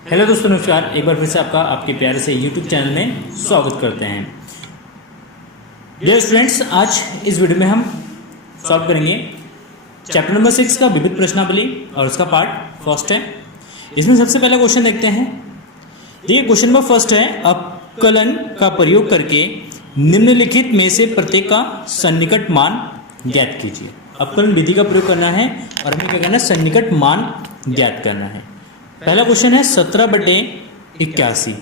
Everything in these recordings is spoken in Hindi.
हेलो दोस्तों, नमस्कार। एक बार फिर से आपका आपके प्यारे से यूट्यूब चैनल में स्वागत करते हैं। डियर स्टूडेंट्स, आज इस वीडियो में हम सॉल्व करेंगे चैप्टर नंबर 6 का विविध प्रश्नावली और उसका पार्ट फर्स्ट है। इसमें सबसे पहला क्वेश्चन देखते हैं। देखिए, क्वेश्चन नंबर फर्स्ट है, अपकलन का प्रयोग करके निम्नलिखित में से प्रत्येक का सन्निकट मान ज्ञात कीजिए। अपकलन विधि का प्रयोग करना है और हमें क्या करना है, सन्निकट मान ज्ञात करना है। पहला क्वेश्चन है 17/81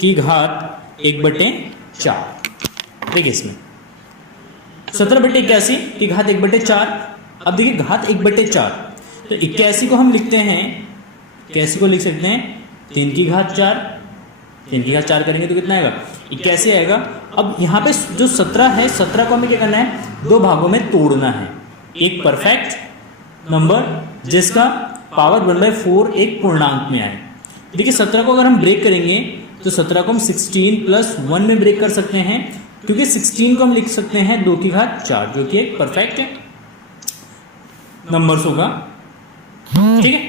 की घात 1/4। देखिए, इसमें 17/81 की घात 1/4। अब देखिए, घात 1/4 तो 81 को हम लिखते हैं, 81 को लिख सकते हैं 3 की घात 4। 3 की घात 4 करेंगे तो कितना आएगा, 81 आएगा। अब यहाँ पे जो 17 है, 17 को हमें क्या करना है, दो भागों में तोड़ना है। एक परफेक्ट नंबर जिसका पावर 1/4 एक पूर्णांक में आए। देखिए, 17 को अगर हम ब्रेक करेंगे तो 17 को हम 16+1 में ब्रेक कर सकते हैं, क्योंकि 16 को हम लिख सकते हैं 2 की घात 4, जो कि एक परफेक्ट नंबर्स होगा। ठीक है,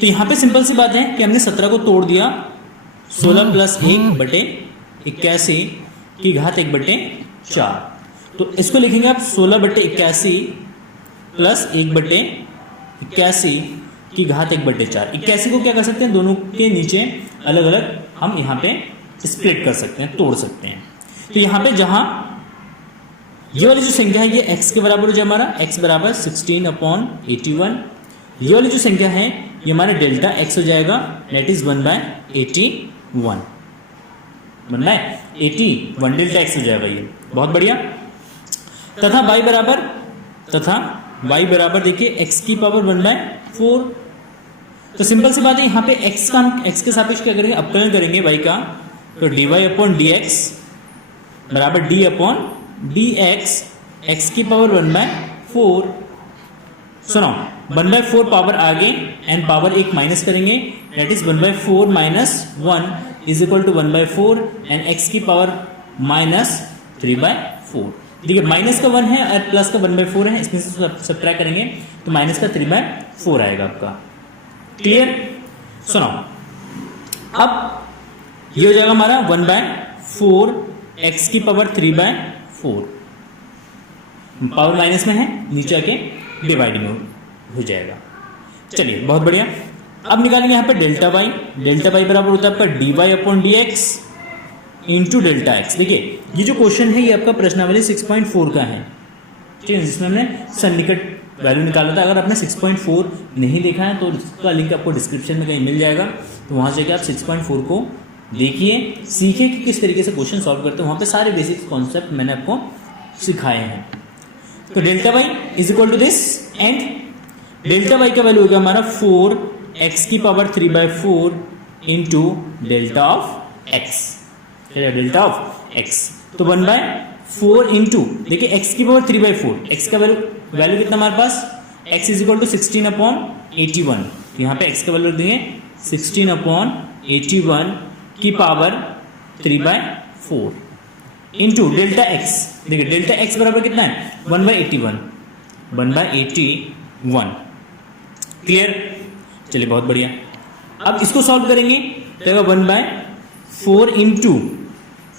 तो यहाँ पे सिंपल सी बात है कि हमने 17 को तोड़ दिया। 16 + 1/81 की घात 1/4। तो इसको लिखेंगे आप 16/81 + 1/81 की घात 1/4। 81 को क्या कर सकते हैं, दोनों के नीचे अलग अलग हम यहाँ पे स्प्लिट कर सकते हैं, तोड़ सकते हैं। तो यहाँ पे जहां ये वाली जो संख्या है ये x के बराबर हो जाए, हमारा x बराबर 16/81। ये वाली जो संख्या है ये हमारा डेल्टा x हो जाएगा, दैट इज 1/81। 1/81 डेल्टा x हो जाएगा, ये बहुत बढ़िया। तथा y बराबर देखिए x की पावर 1/4। तो सिंपल सी बात है, यहाँ पे x का हम x के सापेक्ष क्या करेंगे, अपकलन करेंगे y का। तो dy/dx बराबर d/dx, x की पावर 1/4। सुनो, 1/4 पावर आगे एंड पावर एक माइनस करेंगे, that is 1/4 - 1 is equal to 1/4 and x की पावर -3/4। देखिए, माइनस का 1 है और प्लस का 1/4 है, इसमें से सब्ट्रैक्ट करेंगे तो माइनस का 3/4 आएगा आपका। क्लियर? सुनो, अब ये हो जाएगा हमारा 1/4 x की पावर 3/4। पावर माइनस में है, नीचे आके डिवाइड में हो जाएगा। चलिए, बहुत बढ़िया। अब निकालेंगे यहाँ पे डेल्टा y। डेल्टा y बराबर होता है आपका dy/dx इंटू डेल्टा एक्स। देखिए, ये जो क्वेश्चन है ये आपका प्रश्नावली 6.4 का है, ठीक है, जिसमें हमने सन्निकट वैल्यू निकाला था। अगर आपने 6.4 नहीं देखा है तो उसका लिंक आपको डिस्क्रिप्शन में कहीं मिल जाएगा, तो वहाँ से आप 6.4 को देखिए, सीखिए कि किस तरीके से क्वेश्चन सॉल्व करते हैं। वहाँ पे सारे बेसिक कॉन्सेप्ट मैंने आपको सिखाए हैं। तो delta y is equal to this, and delta y का वैल्यू होगा हमारा 4x की power 3/4 into delta of x। Delta of x तो 1/4 इंटू, देखिए x की पावर 3/4, x का वैल्यू कितना हमारे पास, x इज इक्वल टू 16/81। यहाँ पे x का वैल्यू रख देंगे 16/81 की पावर 3/4 इंटू डेल्टा x। देखिए, डेल्टा x बराबर कितना है, 1/81। 1/81। क्लियर? चलिए, बहुत बढ़िया। अब इसको सॉल्व करेंगे तो 1/4 इंटू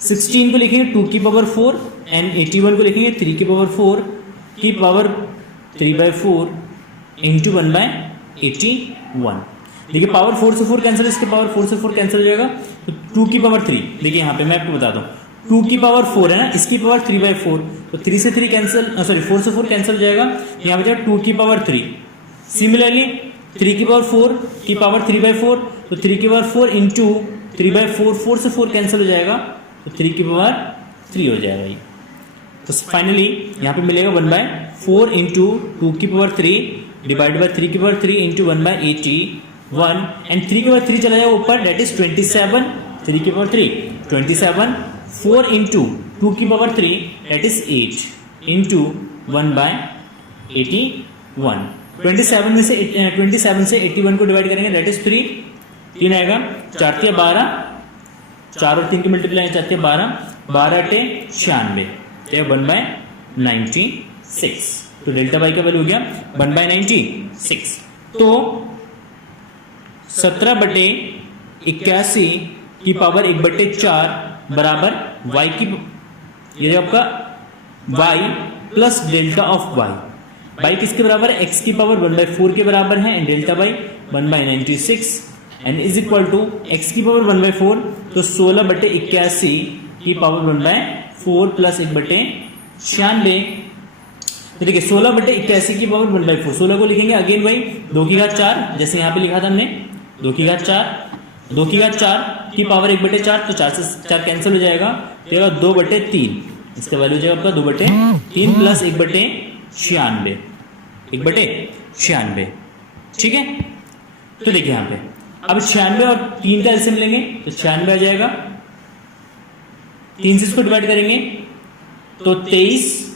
16 को लिखेंगे 2 की पावर 4 एंड 81 को लिखेंगे 3 की पावर 4 की पावर 3/4 इंटू 1/81। देखिए, पावर 4 से 4 कैंसिल, इसके पावर 4 से 4 कैंसिल हो जाएगा, तो 2 की पावर 3। देखिए, यहाँ पे मैं आपको बता दूं, 2 की पावर 4 है ना, इसकी पावर 3/4, तो 3 से 3 कैंसिल, सॉरी 4 से 4 कैंसिल हो जाएगा, यहाँ पे 2 की पावर 3। सिमिलरली 3 की पावर 4 की पावर 3/4, तो 3 की पावर 4 इंटू 3/4, 4 से 4 कैंसिल हो जाएगा, तो 3 की पावर 3 हो जाएगा ये। तो फाइनली यहाँ पे मिलेगा 1/4 इंटू 2 की पावर 3 डिवाइड बाय 3 की पावर 3 इंटू 1/81 एंड 3 की पावर 3 चला जाएगा ऊपर, डेट इज 27। 3 की पावर 3 27, 4 इंटू 2 की पावर 3 डेट इज 8 इंटू 1/81। 27 से 81 को डिवाइड करेंगे, डेट इज 3 आएगा, 4 के 12, 4 और 3 की मल्टीप्लाई 4 के 12, 12 × 96, 1/96। तो डेल्टा वाई का वैल्यू हो गया 1/96। तो 17/81 की पावर 1/4 बराबर y की, ये आपका y plus delta of y किसके बराबर है? x की पावर 1/4 के बराबर है and delta y 1/96 and is equal to x की पावर 1/4 तो 16/81 की पावर 1/4 प्लस 1/96। तो देखिए 16/81 की पावर 1/4, 16 को लिखेंगे अगेन भाई 2 की घात 4, जैसे यहाँ पे लिखा था हमने 2 की घात 4 की पावर 1/4 तो 4 से 4 कैंसिल हो जाएगा, तो 2/3, इसका वैल्यू हो जाएगा आपका 2/3 प्लस 1/96, ठीक है। तो देखिए यहाँ पे अब 96 और 3 का एलसीएम लेंगे तो 96 आ जाएगा, 3 से इसको डिवाइड करेंगे तो 23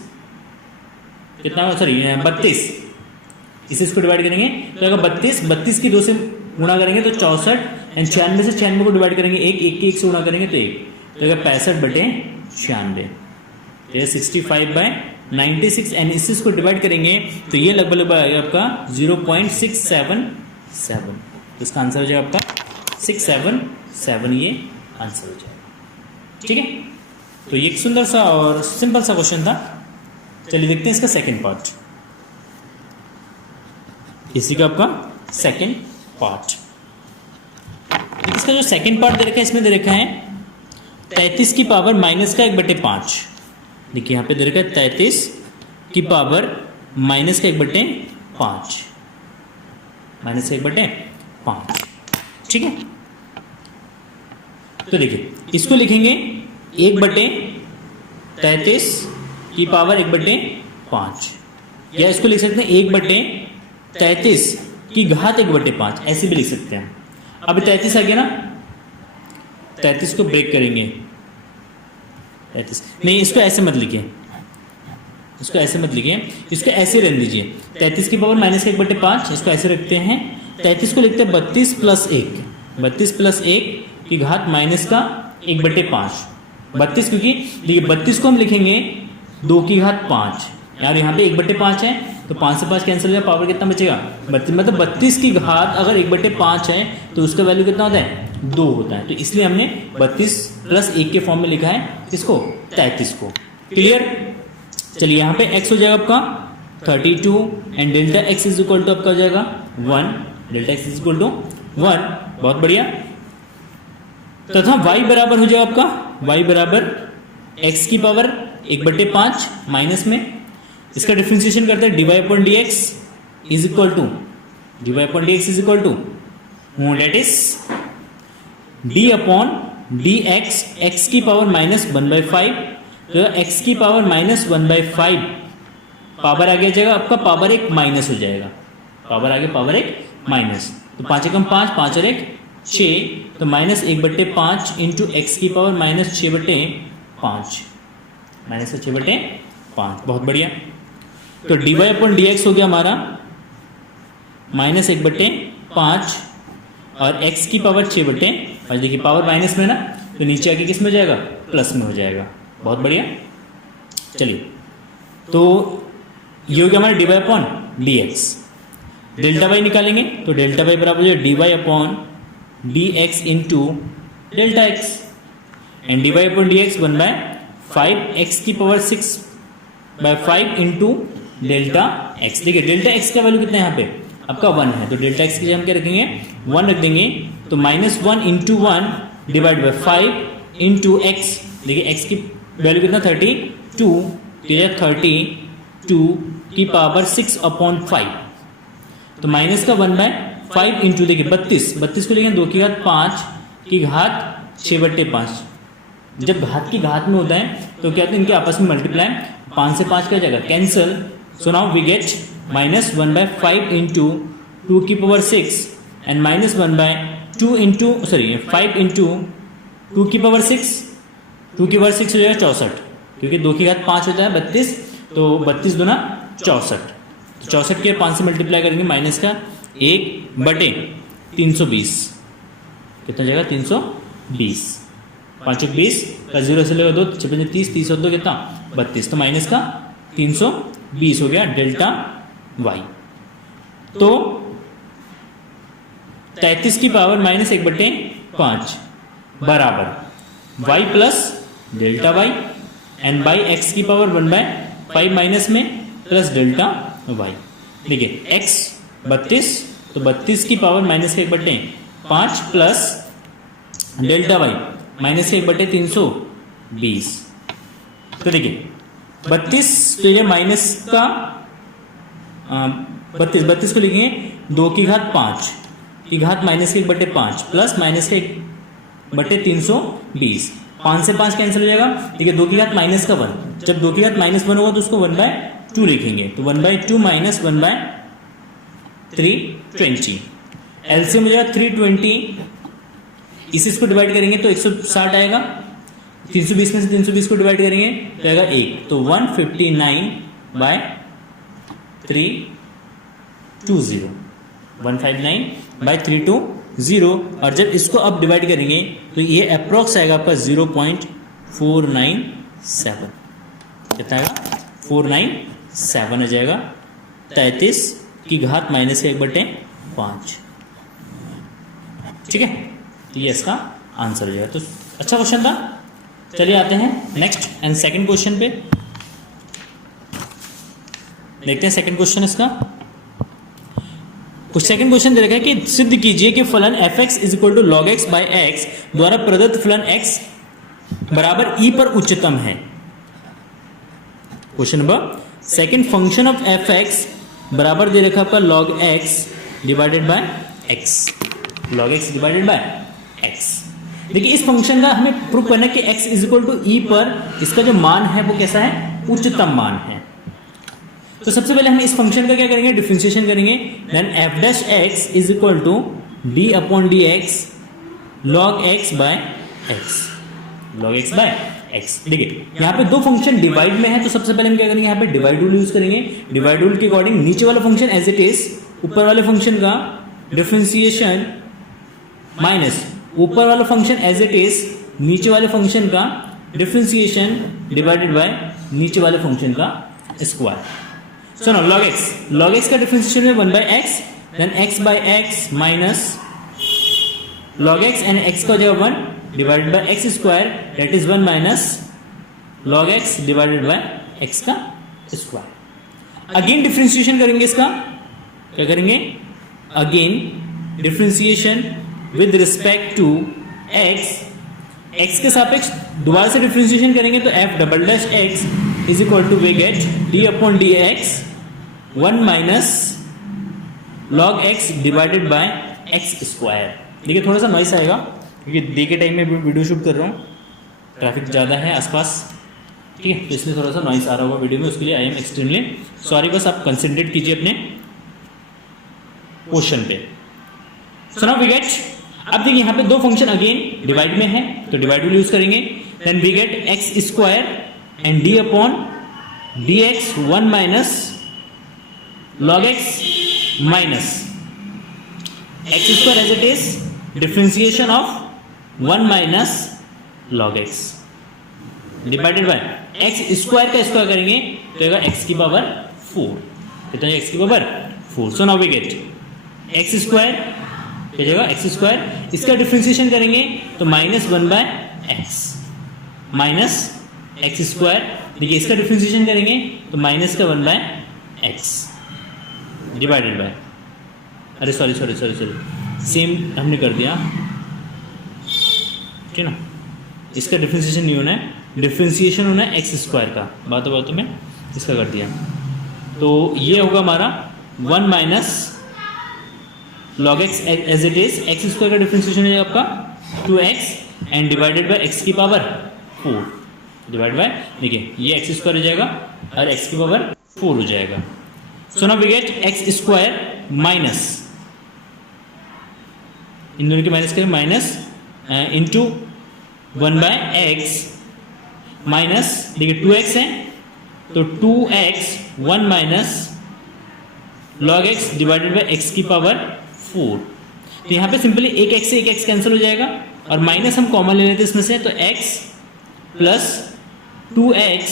कितना, सॉरी 32, इसे इसको डिवाइड करेंगे तो आएगा 32 की 2 से गुणा करेंगे तो 64 एंड 96 से 96 को डिवाइड करेंगे 1 के 1 से गुणा करेंगे तो 1, तो आएगा 65/96, तो 65/96 एंड इसको डिवाइड करेंगे तो ये लगभग आएगा आपका 0.677, इसका आंसर हो जाएगा आपका 677, ये आंसर हो जाएगा, ठीक है। तो ये एक सुंदर सा और सिंपल सा क्वेश्चन था। चलिए देखते हैं इसका सेकंड पार्ट, इसी का आपका सेकंड पार्ट। इसका जो सेकंड पार्ट दे रखा है, इसमें दे रखा है 33 की पावर माइनस का 1/5। देखिए यहाँ पे दे रखा है 33 की पावर माइनस का 1/5, माइनस का 1/5, ठीक है। तो देखिए इसको लिखेंगे 1/33 की पावर 1/5, या इसको लिख सकते हैं 1/33 की घात 1/5, ऐसे भी लिख सकते हैं। अब 33 आ गया ना, 33 को ब्रेक करेंगे, 33 नहीं, इसको ऐसे मत लिखिए, इसको ऐसे मत लिखिए, इसको ऐसे रहने दीजिए। 33 की पावर माइनस का 1/5, इसको ऐसे रखते हैं। 33 को लिखते हैं 32 प्लस 1 की घात माइनस का 1/5, 32, क्योंकि देखिए 32 को हम लिखेंगे 2 की घात 5, यार यहाँ पे 1/5 है तो 5 से 5 कैंसिल हो जाएगा, पावर कितना बचेगा 32, मतलब 32 की घात अगर 1/5 है तो उसका वैल्यू कितना होता है 2 होता है, तो इसलिए हमने 32 प्लस 1 के फॉर्म में लिखा है इसको 33 को। क्लियर। चलिए यहाँ पे x हो जाएगा आपका 32 and delta x is equal to आपका हो जाएगा 1, delta x is equal to 1, बहुत बढ़िया। तथा y बराबर हो जाएगा आपका, y बराबर x की पावर 1/5 माइनस में, इसका डिफरेंशिएशन करते हैं dy/dx is equal to that is d/dx x की पावर -1/5, तो x की पावर -1/5 पावर आगे जाएगा आपका, पावर एक माइनस हो जाएगा, पावर आगे पावर एक माइनस, तो 5 एकम 5, 5 और 1 6, तो -1/5 इंटू एक्स की पावर -6/5, -6/5, बहुत बढ़िया। तो dy/dx हो गया हमारा -1/5 और x की पावर 6/5, देखिए पावर माइनस में ना, तो नीचे आके किस में हो जाएगा प्लस में हो जाएगा, बहुत बढ़िया। चलिए तो ये हो गया हमारा dy/dx। डेल्टा y निकालेंगे तो डेल्टा y बराबर हो जाएगा dy/dx into delta x and dy/dx 1/5 x की पावर 6/5 इंटू डेल्टा x। देखिए डेल्टा x का वैल्यू कितना है यहाँ पे आपका 1 है, तो डेल्टा x की जगह हम क्या रखेंगे 1 रख देंगे, तो -1 into 1 divide by 5 into x। देखिए x की वैल्यू कितना 32, तो 32 की पावर 6/5, तो माइनस का 1/5 इंटू देखिए 32 को लेंगे 2 की घात 5 की घात 6/5। जब घात की घात में होता है तो क्या होता है इनके आपस में मल्टीप्लाई, 5 से 5 क्या जाएगा cancel, so now we get -1/5 into 2 की पावर 6 एंड -1/2 इंटू 5 इंटू 2 की पावर 6, 2 की पावर 6 हो जाएगा 64, क्योंकि 2 की घात 5 होता है 32, तो 32 दूना 64, तो 64 के 5 से मल्टीप्लाई करेंगे माइनस का 1/320, कितना जाएगा 320, 5 20 का 0 से लेगा 2, 56 30, 30 और 2 कितना 32, तो माइनस का 320 हो गया डेल्टा y। तो 33 की पावर माइनस 1/5 बराबर y plus delta y and by x की पावर 1/5 माइनस में प्लस डेल्टा वाई। देखिए x 32 तो 32 की power minus 1/5 plus delta y minus 1/320। तो देखिए 32 तो ये माइनस का 32 को लिखेंगे 2 की घात 5 की घात माइनस 1/5 प्लस माइनस के 1/320। 5 से 5 कैंसिल हो जाएगा। ठीक है 2 की घात माइनस का 1, जब 2 की घात माइनस 1 होगा तो उसको 1/2 लिखेंगे, तो 1/2 माइनस 1/320। एलसीएम हो जाएगा 320, इसको डिवाइड करेंगे तो 160 आएगा। 320 में से 320 को डिवाइड करेंगे तो आएगा 1, तो 159/320 159/320। और जब इसको अब डिवाइड करेंगे तो ये अप्रोक्स आएगा आपका 0.497। कितना आएगा 497 हो जाएगा। 33 की घात माइनस 1/5। ठीक है, ये इसका आंसर हो जाएगा। तो अच्छा क्वेश्चन था। चलिए आते हैं नेक्स्ट एंड सेकंड क्वेश्चन पे। देखते हैं सेकंड क्वेश्चन इसका। कुछ सेकंड क्वेश्चन दे रखा है कि सिद्ध कीजिए कि फलन f(x) = log x by x द्वारा प्रदत्त फलन x बराबर e पर उच्चतम है। Question number second, function of f(x) बराबर दे रखा आपका log x divided by x, log x divided by x। देखिए इस फंक्शन का हमें प्रूफ करना है कि x = e पर इसका जो मान है वो कैसा है, उच्चतम मान है। तो सबसे पहले हम इस फंक्शन का क्या करेंगे, डिफरेंशिएशन करेंगे। Then f' x = d/dx log x by x, log x by x। देखिए यहाँ पे दो फंक्शन डिवाइड में है, तो सबसे पहले हम क्या करेंगे, यहाँ पे डिवाइड रूल यूज करेंगे। डिवाइड रूल के अकॉर्डिंग नीचे वाला फंक्शन एज इट इज, ऊपर वाले फंक्शन का डिफरेंशिएशन माइनस ऊपर वाला फंक्शन एज इट इज, नीचे वाले फंक्शन का डिफरेंशिएशन डिवाइडेड बाय नीचे वाले फंक्शन का square. So no log x का डिफरेंशिएशन में 1/x, then x by x minus log x and x का जो 1 divided by x square, that is 1 minus log x divided by x का स्क्वायर। अगेन डिफरेंशिएशन करेंगे इसका, क्या करेंगे, again differentiation with respect to x के सापेक्ष दोबारा से डिफरेंशिएशन करेंगे तो f'(x) = we get d/dx 1 minus log x divided by x square. देखिए थोड़ा सा नॉइस आएगा क्योंकि डे के टाइम में वीडियो शूट कर रहा हूँ, ट्रैफिक ज़्यादा है आसपास। ठीक है, तो इसलिए थोड़ा सा नॉइस आ रहा होगा वीडियो में, उसके लिए आई एम एक्सट्रीमली सॉरी। बस आप कंसंट्रेट कीजिए अपने क्वेश्चन पे। सो नाउ वी गेट, अब देखिए यहाँ पे दो फंक्शन अगेन डिवाइड में है तो डिवाइड रूल यूज करेंगे। Then we get x square and d/dx 1 minus log x minus x square as it is, differentiation of 1 minus log x divided by x square का स्क्वायर करेंगे तो आएगा x की पावर 4। कितना है, x की power 4। So now we get x square क्या जाएगा, x स्क्वायर, इसका डिफरेंशिएशन करेंगे तो minus 1/x minus x square. देखिए इसका डिफरेंशिएशन करेंगे तो माइनस का 1/x डिवाइडेड बाय, अरे सॉरी सेम हमने कर दिया, ठीक है ना। इसका डिफरेंशिएशन नहीं होना है, डिफरेंशिएशन होना है x स्क्वायर का, बातों में इसका कर दिया। तो ये होगा हमारा 1 minus log x as it is, x square का डिफरेंशिएशन है आपका 2x and divided by x की पावर 4 डिवाइड बाय, देखिए ये x स्क्वायर हो जाएगा और x की पावर 4 हो जाएगा। So now we get x square minus, इन दोनों के माइनस करें, माइनस इंटू 1/x माइनस, देखिए 2x है तो 2x 1 minus log x divided by x की पावर 4। तो यहाँ पे सिंपली एक x से एक x कैंसिल हो जाएगा और माइनस हम कॉमन ले लेते हैं इसमें से, तो x प्लस 2x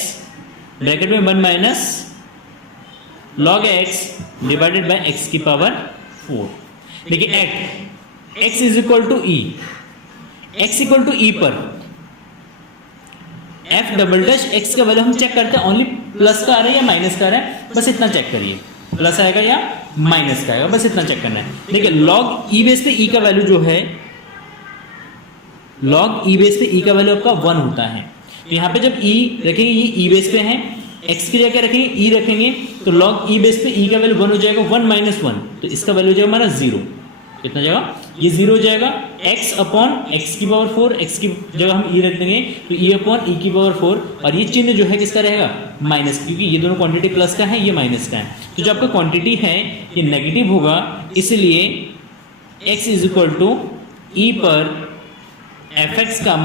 ब्रैकेट में 1 minus log x divided by x की पावर 4। देखिए x is equal to e, x equal to e पर f डबल डैश x का वैल्यू हम चेक करते हैं, ओनली प्लस का आ रहा है या माइनस का आ रहा है, बस इतना चेक करिए, प्लस आएगा या माइनस का आएगा, बस इतना चेक करना है। देखिए लॉग ई बेस पे ई का वैल्यू जो है, लॉग ई बेस पे ई का वैल्यू आपका 1 होता है। तो यहाँ पे जब ई रखेंगे, ये ई बेस पे है, एक्स की जगह रखेंगे ई रखेंगे, तो log ई बेस पे ई का वैल्यू 1 हो जाएगा, 1 माइनस 1, तो इसका वैल्यू हो जाएगा हमारा 0। कितना जाएगा, ये 0 हो जाएगा। x अपॉन एक्स की पावर 4, एक्स की जगह हम ई रख देंगे तो ई अपॉन ई की पावर 4, और ये चिन्ह जो है किसका रहेगा, माइनस, क्योंकि ये दोनों क्वांटिटी प्लस का है, ये माइनस का है। तो जो आपका क्वांटिटी है ये नेगेटिव होगा, इसलिए x is equal to e पर fx का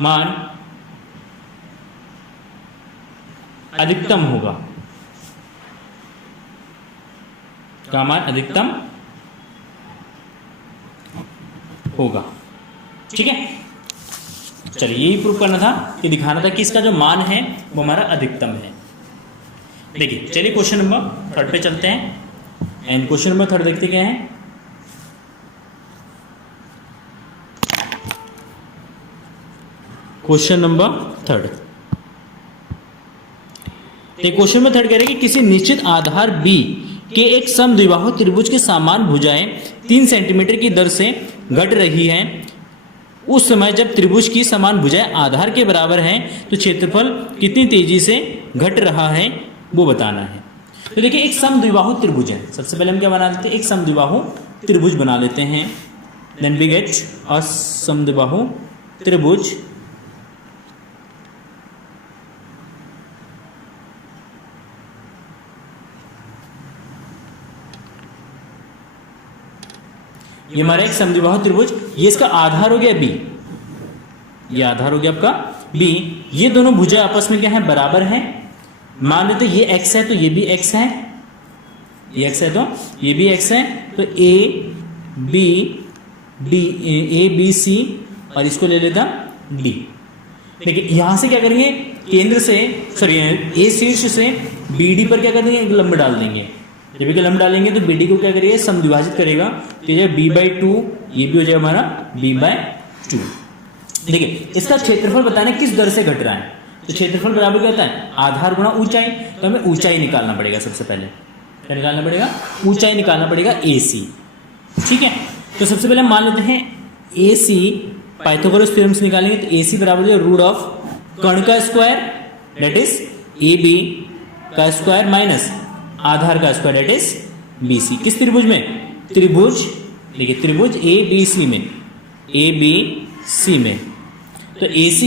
मान अधिकतम होगा, का मान अधिकतम होगा। ठीक है, चलिए यही प्रूव करना था, कि दिखाना था कि इसका जो मान है वो हमारा अधिकतम है। देखिए चलिए क्वेश्चन नंबर 3 पे चलते हैं, एंड क्वेश्चन नंबर 3 देखते क्या है। क्वेश्चन नंबर 3, क्वेश्चन में 3 कह रहे हैं कि किसी निश्चित आधार B के एक समद्विबाहु त्रिभुज के समान भुजाएं 3 सेंटीमीटर की दर से घट रही हैं, उस समय जब त्रिभुज की समान भुजाएं आधार के बराबर हैं तो क्षेत्रफल कितनी तेजी से घट रहा है वो बताना है। तो देखिए एक समद्विबाहु त्रिभुज है, सबसे पहले हम क्या बना लेते हैं, एक समद्विबाहु त्रिभुज बना लेते हैं, देन वी गेट अ समद्विबाहु त्रिभुज। ये हमारा एक समद्विबाहु त्रिभुज, ये इसका आधार हो गया B, ये आधार हो गया आपका B। ये दोनों भुजा आपस में क्या है, बराबर हैं। मान लेते ये x है तो ये भी x है, ये x है तो ये भी x है, तो A B C और इसको ले लेता D। देखिए यहां से क्या करेंगे, केंद्र से सॉरी A शीर्ष से BD पर क्या कर देंगे, एक लंब डाल देंगे। जब एक लंब डालेंगे तो BD को क्या करेगा, समद्विभाजित करेगा, तो ये B/2, ये भी हो जाएगा हमारा B/2। देखिए इसका क्षेत्रफल बताना है किस दर से घट रहा है, तो क्षेत्रफल बराबर क्या होता है, आधार गुणा ऊंचाई। तो हमें ऊंचाई निकालना पड़ेगा, सबसे पहले क्या निकालना पड़ेगा, ऊंचाई निकालना पड़ेगा AC। ठीक है, तो सबसे पहले हम मान लेते हैं AC, पाइथागोरस थ्योरम से निकालेंगे तो AC बराबर है रूट ऑफ कर्ण का स्क्वायर दैट इज AB का स्क्वायर माइनस आधार का स्क्वायर दैट इज BC। किस त्रिभुज में, त्रिभुज, देखिए त्रिभुज ABC में, ABC में, तो AC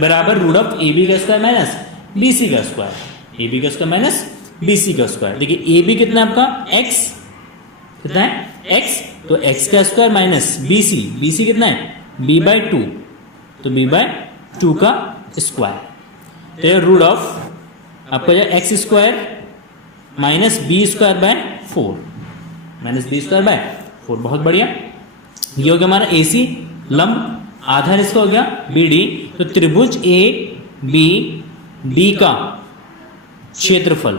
बराबर रूट ऑफ AB का स्क्वायर माइनस BC का स्क्वायर, AB का स्क्वायर माइनस BC का स्क्वायर। देखिए AB कितना है आपका x, कितना है x, तो x का स्क्वायर माइनस BC कितना है B/2, तो B/2 का स्क्वायर, तो रूट ऑफ आपका जो x square minus B²/4, minus B²/4, बहुत बढ़िया। ये हो गया हमारा AC लंब, आधार इसका हो गया BD, तो त्रिभुज ABD का क्षेत्रफल,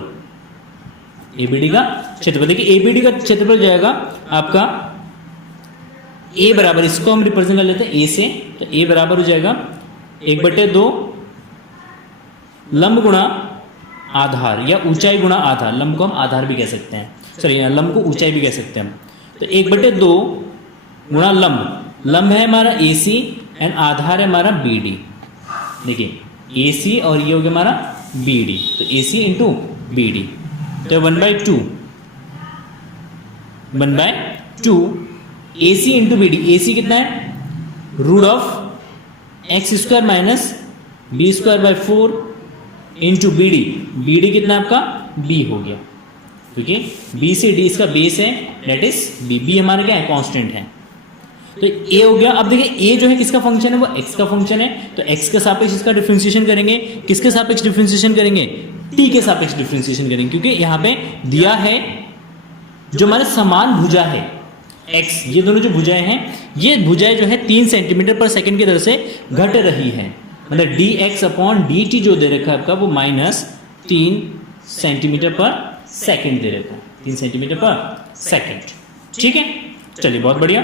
ABD का क्षेत्रफल, देखिए ABD का क्षेत्रफल जाएगा आपका A बराबर, इसको हम रिप्रेजेंट कर लेते हैं A से, तो A बराबर हो जाएगा 1/2 लंब गुणा आधार या ऊंचाई गुणा आधार, लंब को हम आधार भी कह सकते हैं, सॉरी लंब को ऊंचाई भी कह सकते हैं हम, तो 1/2 गुणा लंब है हमारा AC एंड आधार है हमारा BD। देखिए AC और ये हो गया हमारा BD, तो AC इंटू BD, तो 1/2 AC इंटू BD। AC कितना है, root of x² minus B²/4 into BD कितना आपका B हो गया, क्योंकि B से D इसका बेस है दैट इज B हमारा क्या है, कांस्टेंट है, तो A हो गया। अब देखिए A जो है किसका फंक्शन है, वो x का फंक्शन है, तो x के सापेक्ष इसका डिफरेंशिएशन करेंगे, किसके सापेक्ष डिफरेंशिएशन करेंगे, t के सापेक्ष डिफरेंशिएशन करेंगे, क्योंकि यहाँ पे दिया है जो हमारे समान भुजा है x, ये दोनों जो भुजाएं हैं, ये भुजाएं जो है 3 सेंटीमीटर पर सेकंड की दर से घट रही है, मतलब dx/dt जो दे रखा है आपका वो -3 सेंटीमीटर पर सेकंड दे रखा है, 3 सेंटीमीटर पर सेकेंड। ठीक है, चलिए बहुत बढ़िया।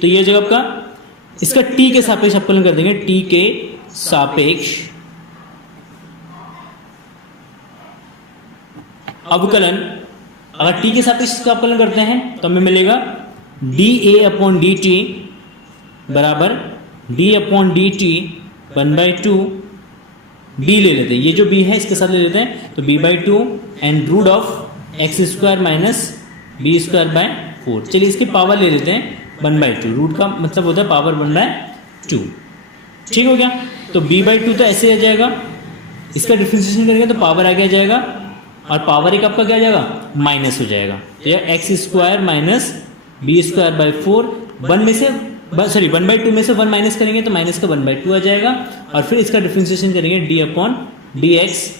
तो ये जगह आपका इसका टी के सापेक्ष अवकलन कर देंगे, टी के सापेक्ष अवकलन। अगर टी के सापेक्ष इसका अवकलन करते हैं तो हमें मिलेगा d a upon d t बराबर d upon d t 1/2 b ले लेते हैं, ये जो बी है इसके साथ ले लेते हैं, तो b/2 and root of x square minus b square by 4। चलिए इसकी पावर ले लेते हैं 1/2, रूट का मतलब होता है पावर 1/2। ठीक हो गया, तो b/2 तो ऐसे आ जाएगा, इसका डिफरेंशिएशन करेंगे तो पावर आगे आ जाएगा और पावर एक आपका क्या आ जाएगा माइनस हो जाएगा, तो यह x square minus b square by 4। 1/2 में से 1 माइनस करेंगे तो माइनस का 1/2 आ जाएगा और फिर इसका डिफरेंशिएशन करेंगे d upon d x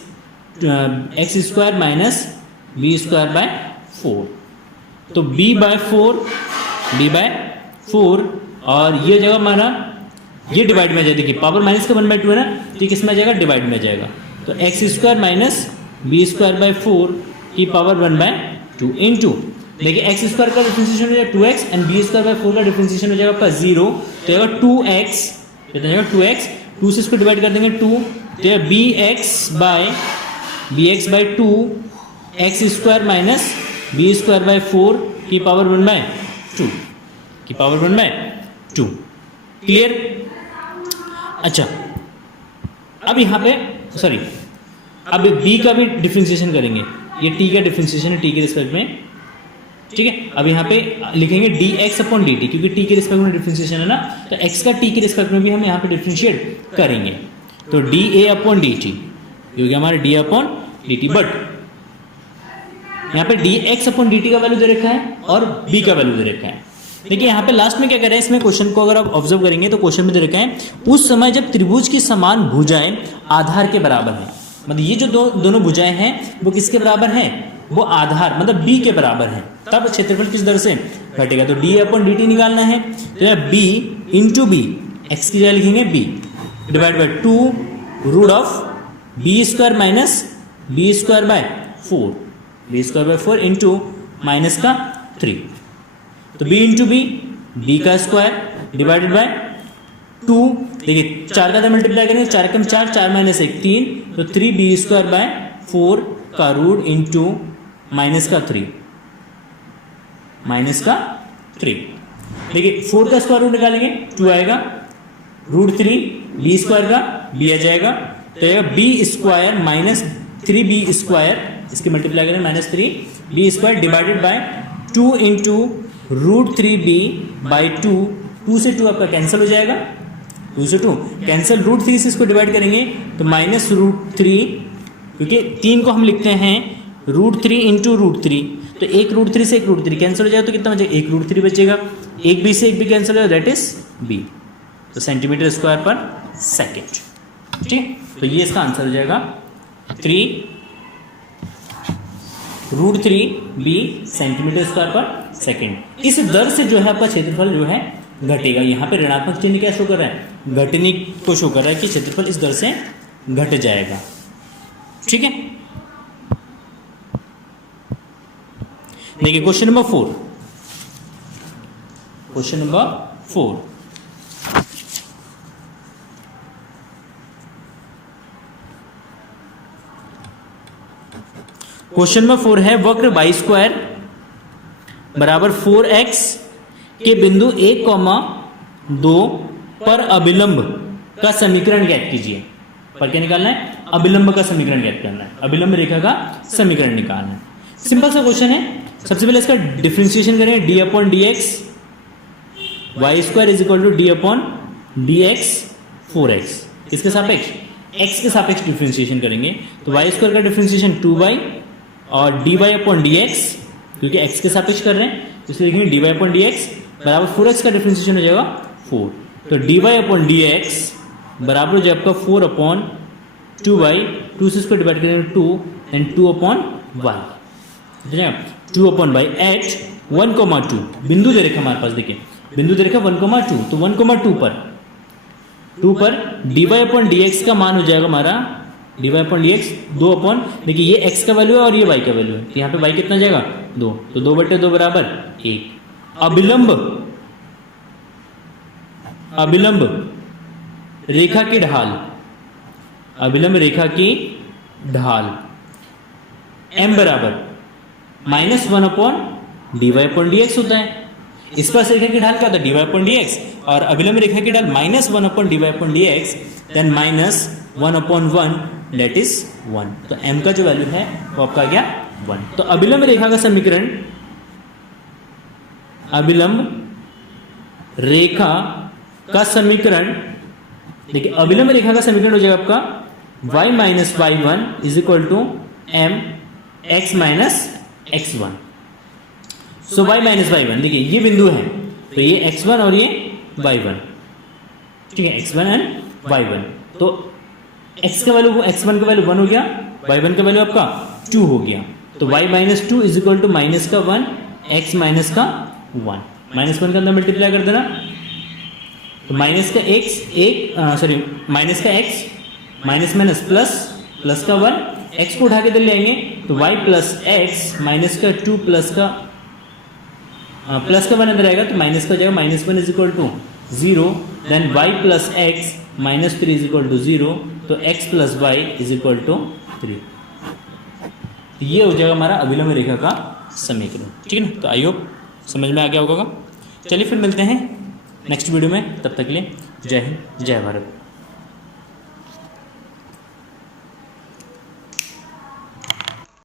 x square minus b square by 4। तो b/4 और ये जगह हमारा ये डिवाइड में आ जाए, देखिए पावर माइनस का 1/2 है ना, तो किस में आ जाएगा डिवाइड में आ जाएगा, तो x square minus b square by 4 की पावर 1/2 इंटू देखिए एक्स स्क्वायर का डिफरेंशिएशन हो जाएगा 2x and B square by 4 का डिफरेंशिएशन हो जाएगा आपका 0, तो आएगा 2x, कितना आएगा 2x, 2 से इसको डिवाइड कर देंगे 2, तो यह bx by 2 x square minus b square by 4 की पावर 1/2 की पावर 1/2। क्लियर? अच्छा, अब यहाँ पे सॉरी अब b का भी डिफरेंशिएशन करेंगे, ये t का डिफरेंशिएशन है t के रिस्पेक्ट में। ठीक है, अब यहाँ पे लिखेंगे D x upon d T, क्योंकि टी के रिस्पेक्ट में डिफरेंशिएशन है ना, तो एक्स का टी के रिस्पेक्ट में भी हम यहाँ पे डिफरेंशिएट करेंगे, तो D a upon d T क्योंकि हमारे D upon d T, but यहाँ पे D x upon d T का वैल्यू दे रखा है और बी का वैल्यू दे रखा है। देखिए यहाँ पे लास्ट में क्या कर रहे हैं, इसमें क्वेश्चन को अगर आप ऑब्जर्व करेंगे तो क्वेश्चन में दे रखा है उस समय जब त्रिभुज की समान भुजाएं आधार के बराबर है, मतलब ये जो दोनों भुजाएं हैं वो किसके बराबर हैं, वो आधार मतलब b के बराबर है, तब क्षेत्रफल किस दर से घटेगा, तो d अपॉन dt निकालना है, तो यह b इंटू बी, एक्स की जगह लिखेंगे b divide by 2 root of b square minus b square by 4, b square by 4 into minus का 3, तो b इंटू बी का स्क्वायर डिवाइडेड बाय 2, देखिए 4 का मल्टीप्लाई करेंगे, 4 कम 4, 4 माइनस 1 3, तो 3b स्क्वायर बाय 4 का रूट इंटू माइनस का 3, देखिए 4 का स्क्वायर रूट निकालेंगे 2 आएगा, रूट 3 बी स्क्वायर का b आ जाएगा, तो आएगा b square minus 3b square, इसके मल्टीप्लाई करें minus 3b square divided by 2 into root 3b by 2 से 2 आपका कैंसिल हो जाएगा, 2 से 2 कैंसिल, रूट 3 से इसको डिवाइड करेंगे तो माइनस रूट 3, क्योंकि 3 को हम लिखते हैं रूट 3 इंटू रूट 3, तो एक रूट 3 से एक रूट 3 कैंसिल हो जाएगा, तो कितना बचेगा, एक रूट 3 बचेगा, एक बी से एक बी कैंसिल हो जाएगा, दैट इज बी, तो सेंटीमीटर स्क्वायर पर सेकेंड। ठीक, तो ये इसका आंसर हो जाएगा 3√3b सेंटीमीटर स्क्वायर पर सेकेंड। इस दर से जो है आपका क्षेत्रफल जो है घटेगा, यहाँ पे ऋणात्मक चिन्ह क्या शो कर रहा है, घटने को शो कर रहा है कि क्षेत्रफल इस दर से घट जाएगा। ठीक है, देखिए question number 4, question number 4, question number 4 है वक्र y स्क्वायर बराबर 4x के बिंदु 1,2 पर अभिलंब का समीकरण ज्ञात कीजिए। पर क्या निकालना है, अभिलंब का समीकरण ज्ञात करना है, अभिलंब रेखा का समीकरण निकालना है। सिंपल सा क्वेश्चन है, सबसे पहले इसका डिफरेंशिएशन करेंगे d upon d x y square is equal to d upon d x 4x, इसके सापेक्ष x के सापेक्ष डिफरेंशिएशन करेंगे, तो y स्क्वायर का डिफरेंशिएशन 2y और dy अपॉन डी एक्स, क्योंकि x के सापेक्ष कर रहे हैं इसलिए लिखेंगे dy अपॉन डी एक्स बराबर 4x का डिफरेंशिएशन हो जाएगा 4, तो dy अपॉन डी एक्स बराबर हो जाएगा आपका 4 अपॉन 2y, 2 से इसको डिवाइड करेंगे 2 and 2 upon y, 2 upon y at 1,2 बिंदु दे रखा हमारे पास, देखिए बिंदु दे रखा 1,2, तो 1,2 पर dy अपॉन dx का मान हो जाएगा हमारा d y upon d x 2 upon, देखिए ये x का वैल्यू है और ये y का वैल्यू है, तो यहाँ पे y कितना जाएगा 2, तो 2/2 बराबर 1। अभिलंब रेखा की ढाल, अभिलंब रेखा की ढाल m बराबर -1 upon d y upon d x होता है। इस पर रेखा की ढाल क्या होता है, d y upon d x, और अभिलंब रेखा की ढाल -1 upon d y upon d x, then -1 upon 1 that is 1। तो m का जो वैल्यू है वो आपका आ गया 1। तो अभिलंब रेखा का समीकरण, अभिलंब रेखा का समीकरण, देखिए अभिलंब रेखा का समीकरण हो जाएगा आपका y minus y1 is equal to m x minus x1। So y minus y1, देखिए ये बिंदु है, तो ये x1 और ये y1, ठीक है, x1 एंड y1। तो x का वैल्यू, x1 का वैल्यू 1 हो गया, y1 का वैल्यू आपका 2 हो गया, तो y minus 2 is equal to minus का 1 x माइनस का 1, -1 के अंदर मल्टीप्लाई कर देना, तो माइनस का माइनस का x minus minus plus, plus का 1, x को उठा के इधर ले आएंगे, तो y प्लस x माइनस का 2 प्लस का 1 अंदर आएगा, तो माइनस का जाएगा -1 is equal to 0, then y plus x minus 3 is equal to 0, तो x plus y is equal to 3। ये हो जाएगा हमारा अभिलंब रेखा का समीकरण, ठीक है ना। तो आई होप समझ में आ गया होगा। चलिए फिर मिलते हैं नेक्स्ट वीडियो में, तब तक के लिए जय हिंद जय भारत।